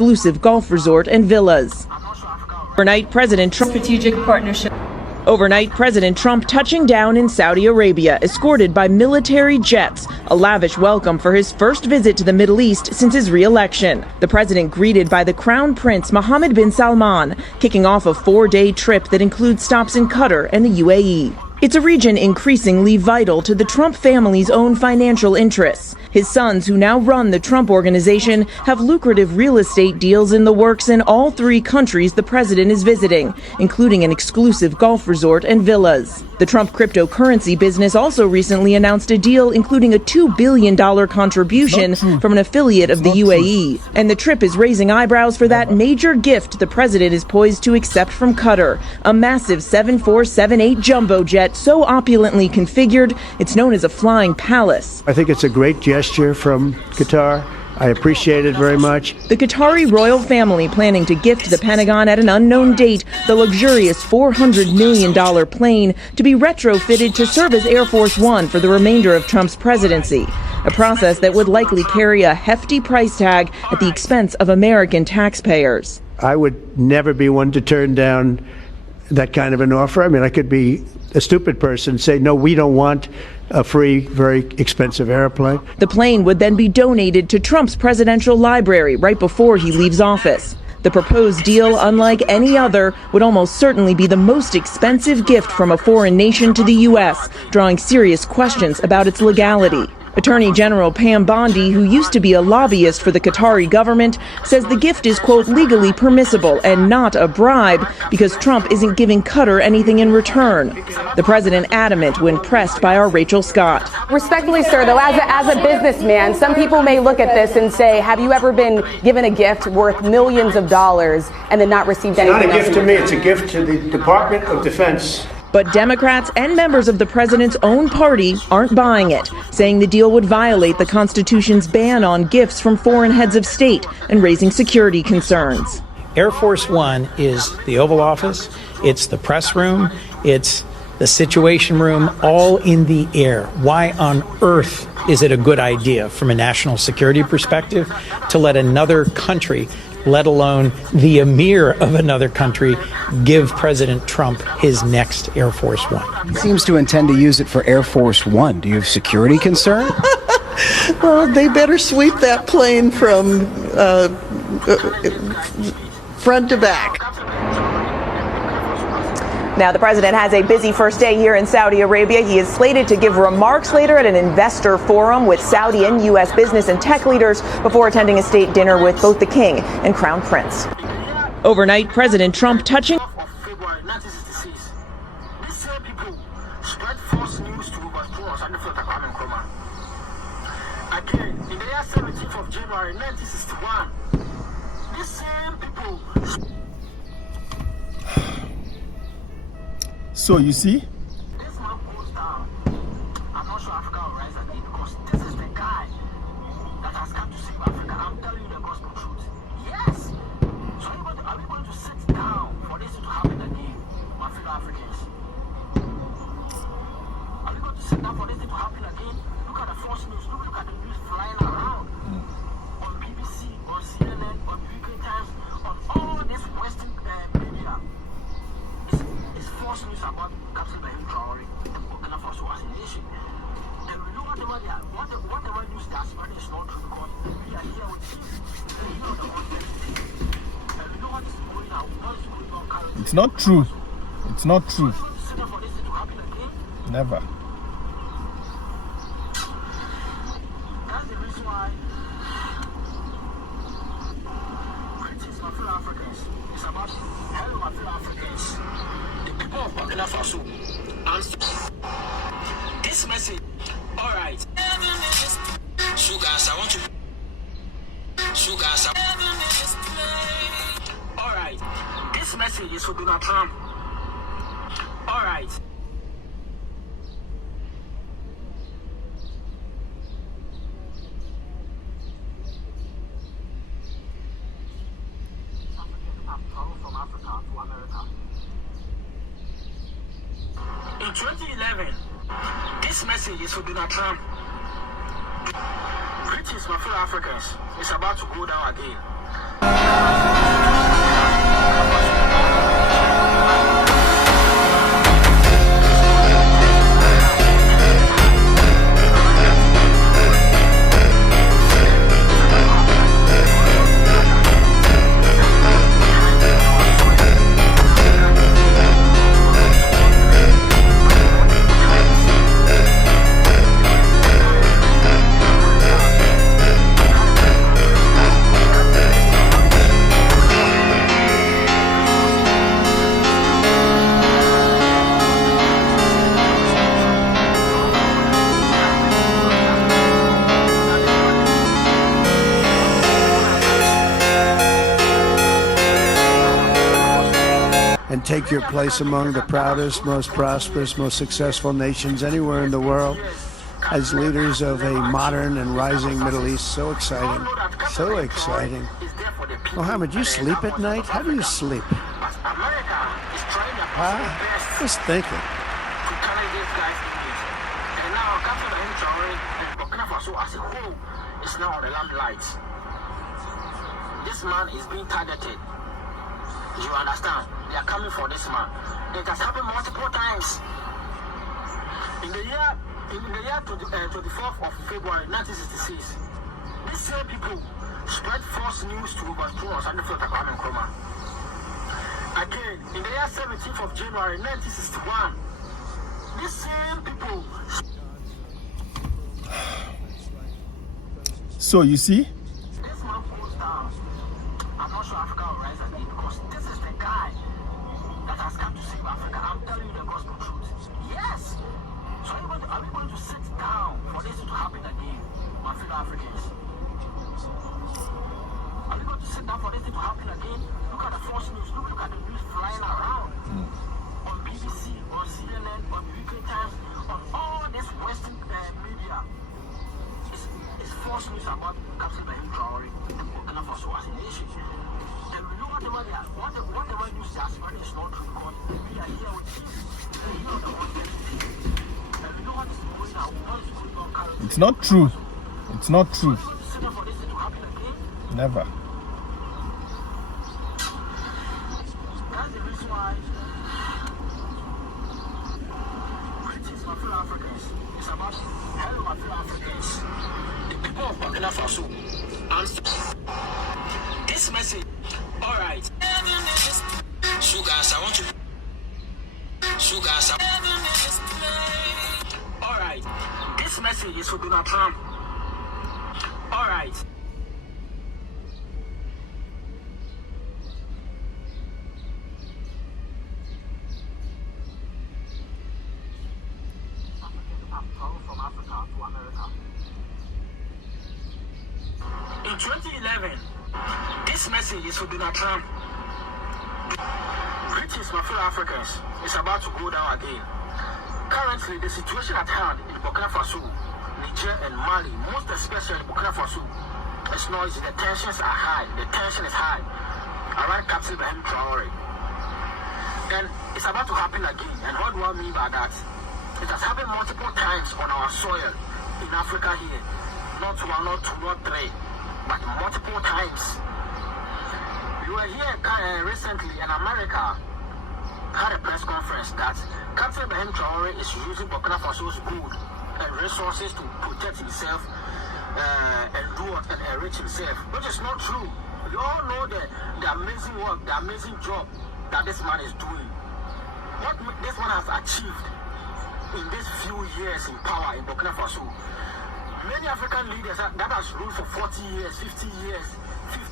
exclusive golf resort and villas. Overnight, President Trump touching down in Saudi Arabia, escorted by military jets, a lavish welcome for his first visit to the Middle East since his re-election. The president greeted by the Crown Prince Mohammed bin Salman, kicking off a 4-day trip that includes stops in Qatar and the UAE. It's a region increasingly vital to the Trump family's own financial interests. His sons, who now run the Trump Organization, have lucrative real estate deals in the works in all 3 countries the president is visiting, including an exclusive golf resort and villas. The Trump cryptocurrency business also recently announced a deal including a $2 billion contribution from an affiliate of the UAE. And the trip is raising eyebrows for that major gift the president is poised to accept from Qatar, a massive 7478 jumbo jet so opulently configured it's known as a flying palace. I think it's a great gesture from Qatar. I appreciate it very much. The Qatari royal family planning to gift the Pentagon at an unknown date the luxurious $400 million plane to be retrofitted to serve as Air Force One for the remainder of Trump's presidency, a process that would likely carry a hefty price tag at the expense of American taxpayers. I would never be one to turn down that kind of an offer. I mean, I could be a stupid person, say, no, we don't want a free, very expensive airplane. The plane would then be donated to Trump's presidential library right before he leaves office. The proposed deal, unlike any other, would almost certainly be the most expensive gift from a foreign nation to the U.S., drawing serious questions about its legality. Attorney General Pam Bondi, who used to be a lobbyist for the Qatari government, says the gift is, quote, legally permissible and not a bribe because Trump isn't giving Qatar anything in return. The president adamant when pressed by our Rachel Scott. Respectfully, sir, though, as a businessman, some people may look at this and say, have you ever been given a gift worth millions of dollars and then not received anything? It's not a gift to me, it's a gift to the Department of Defense. But Democrats and members of the president's own party aren't buying it, saying the deal would violate the Constitution's ban on gifts from foreign heads of state and raising security concerns. Air Force One is the Oval Office, it's the press room, it's the Situation Room, all in the air. Why on earth is it a good idea from a national security perspective to let another country, let alone the emir of another country, give President Trump his next Air Force One? He seems to intend to use it for Air Force One. Do you have security concern? Well, they better sweep that plane from front to back. Now, the president has a busy first day here in Saudi Arabia. He is slated to give remarks later at an investor forum with Saudi and U.S. business and tech leaders before attending a state dinner with both the king and crown prince. Overnight, President Trump touching. Again, in the year 17th of January 1961, these same people. So you see, This man goes down. I'm not sure Africa will rise again because this is the guy that has come to save Africa. I'm telling you the gospel truth. Yes. So are we going to sit down for this to happen again, my fellow Africans? Are we going to sit down for this to happen again? Look at the Fox News. Look at the news flying around on BBC, on CNN, on UK Times, on all this Western media. It's false news about Captain Ibrahim Traore and Burkina Faso as a nation. And we know whatever news they are spreading is not true because we are here with you. We know the context. And we know what is going on. What is going on currently. it's not true. It's not true. So sit down for this to happen again. Never. That's the reason why greetings, my fellow Africans. It's about hello, my fellow Africans. The people of Burkina Faso. This message. All right. So guys, I want to. All right. This message is for Donald Trump. All right. From Africa to America. In 2011, this message is for Donald Trump. Greetings, my fellow Africans. It's about to go down again. and take your place among the proudest, most prosperous, most successful nations anywhere in the world as leaders of a modern and rising Middle East. So exciting. So exciting. Mohammed, you sleep at night? How do you sleep? Just thinking. Is now on the limelight. This man is being targeted. You understand? They are coming for this man. It has happened multiple times. In the year 24th of February 1966, these same people spread false news to overthrow us under Filter Kwame Nkrumah. Again, in the year 17th of January 1961, these same people. So you see? This man goes down. I'm not sure Africa will rise again because this is the guy that has come to save Africa. I'm telling you the gospel truth. Yes. So are we going to sit down for this to happen again, my fellow Africans? Are we going to sit down for this to happen again? Look at the false news. Look at the news flying around on BBC, on CNN, on UK Times, on all this Western media. It's false news about Captain Ibrahim Traore and Burkina Faso as a nation. And we know whatever news they are spreading is not true because we are here with you. We are here on the one thing. And we know what is going on. What is going on currently. It's not true. It's not true. Sit down for this to happen again. Never. That's the reason why greetings, my fellow Africans. It's about hello, my fellow Africans. The people of Burkina Faso. This message. All right. Sugars, I want to. Sugars. All right. This message is for Donald Trump. All right. From Africa to America. In 2011, this message is for Donald Trump. Greetings, my fellow Africans. It's about to go down again. Currently, the situation at hand in Burkina Faso, Niger, and Mali, most especially Burkina Faso, is noisy. The tensions are high. The tension is high around Captain Ibrahim Traore. And it's about to happen again. And what do I mean by that? It has happened multiple times on our soil in Africa here. Not one, not two, not three, but multiple times. We were here recently in America, had a press conference that Captain Ibrahim Traore is using Burkina Faso's gold and resources to protect himself and do and enrich himself, which is not true. We all know the amazing work, the amazing job that this man is doing. What this man has achieved in these few years in power in Burkina Faso. Many African leaders that has ruled for 40 years, 50 years,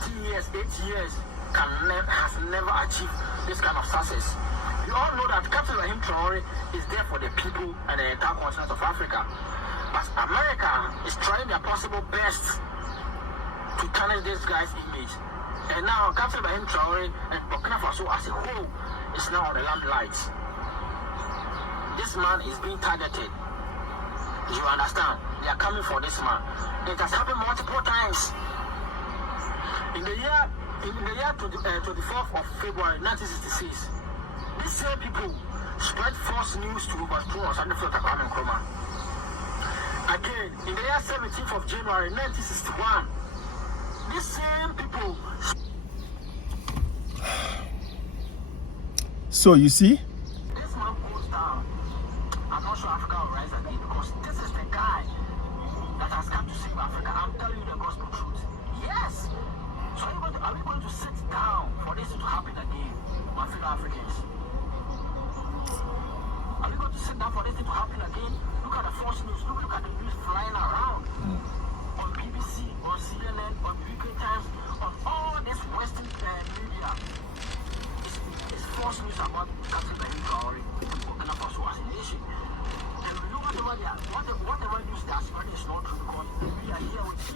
50 years, 8 years has never achieved this kind of success. You all know that Captain Ibrahim Traore is there for the people and the entire continent of Africa. But America is trying their possible best to tarnish this guy's image. And now Captain Ibrahim Traore and Burkina Faso as a whole is now on the limelight. This man is being targeted. You understand? They are coming for this man. It has happened multiple times. In the year 24th of February 1966, these same people spread false news to overthrow us under Filter Kwame Nkrumah. Again, in the year 17th of January 1961, these same people. So you see? This man goes down. I'm not sure Africa will rise again because this is the guy that has come to save Africa. I'm telling you the gospel truth. Yes. So are we going to sit down for this to happen again, my fellow Africans? Are we going to sit down for this to happen again? Look at the false news. Look at the news flying around on BBC, on CNN, on UK Times, on all this Western media. It's false news about Captain Ibrahim Traore and Burkina Faso as a nation. And we know whatever news they are spreading is not true because we are here with you.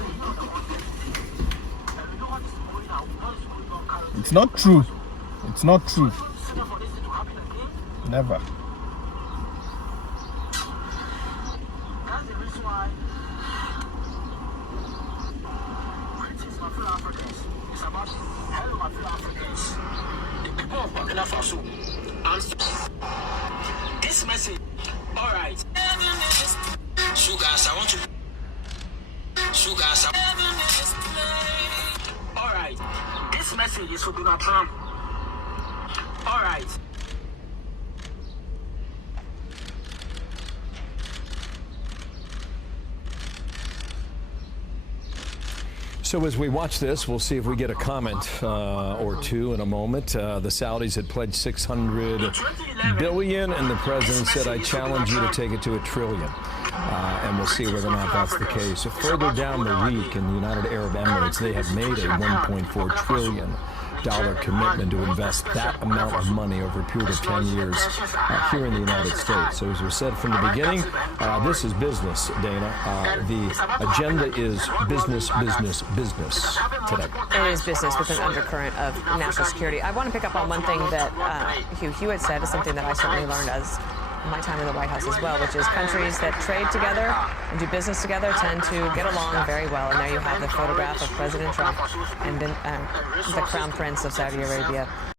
We are here on the one thing. And we know what is going on. What is going on currently. It's not true. It's not true. Never. That's the reason why British my fellow Africans. It's about hello my fellow Africans. The people of Burkina Faso. This message. All right. Sugars, I want to. Sugars. All right. This message is for Donald Trump. All right. So as we watch this, we'll see if we get a comment or two in a moment. The Saudis had pledged $600 billion, and the president said, "I challenge you to take it to $1 trillion." And we'll see whether or not that's the case. So further down the week in the United Arab Emirates, they have made a $1.4 trillion commitment to invest that amount of money over a period of 10 years here in the United States. So as we said from the beginning, this is business, Dana. The agenda is business, business, business today. It is business with an undercurrent of national security. I want to pick up on one thing that Hugh Hewitt said, is something that I certainly learned as my time in the White House as well, which is countries that trade together and do business together tend to get along very well. And there you have the photograph of President Trump and the Crown Prince of Saudi Arabia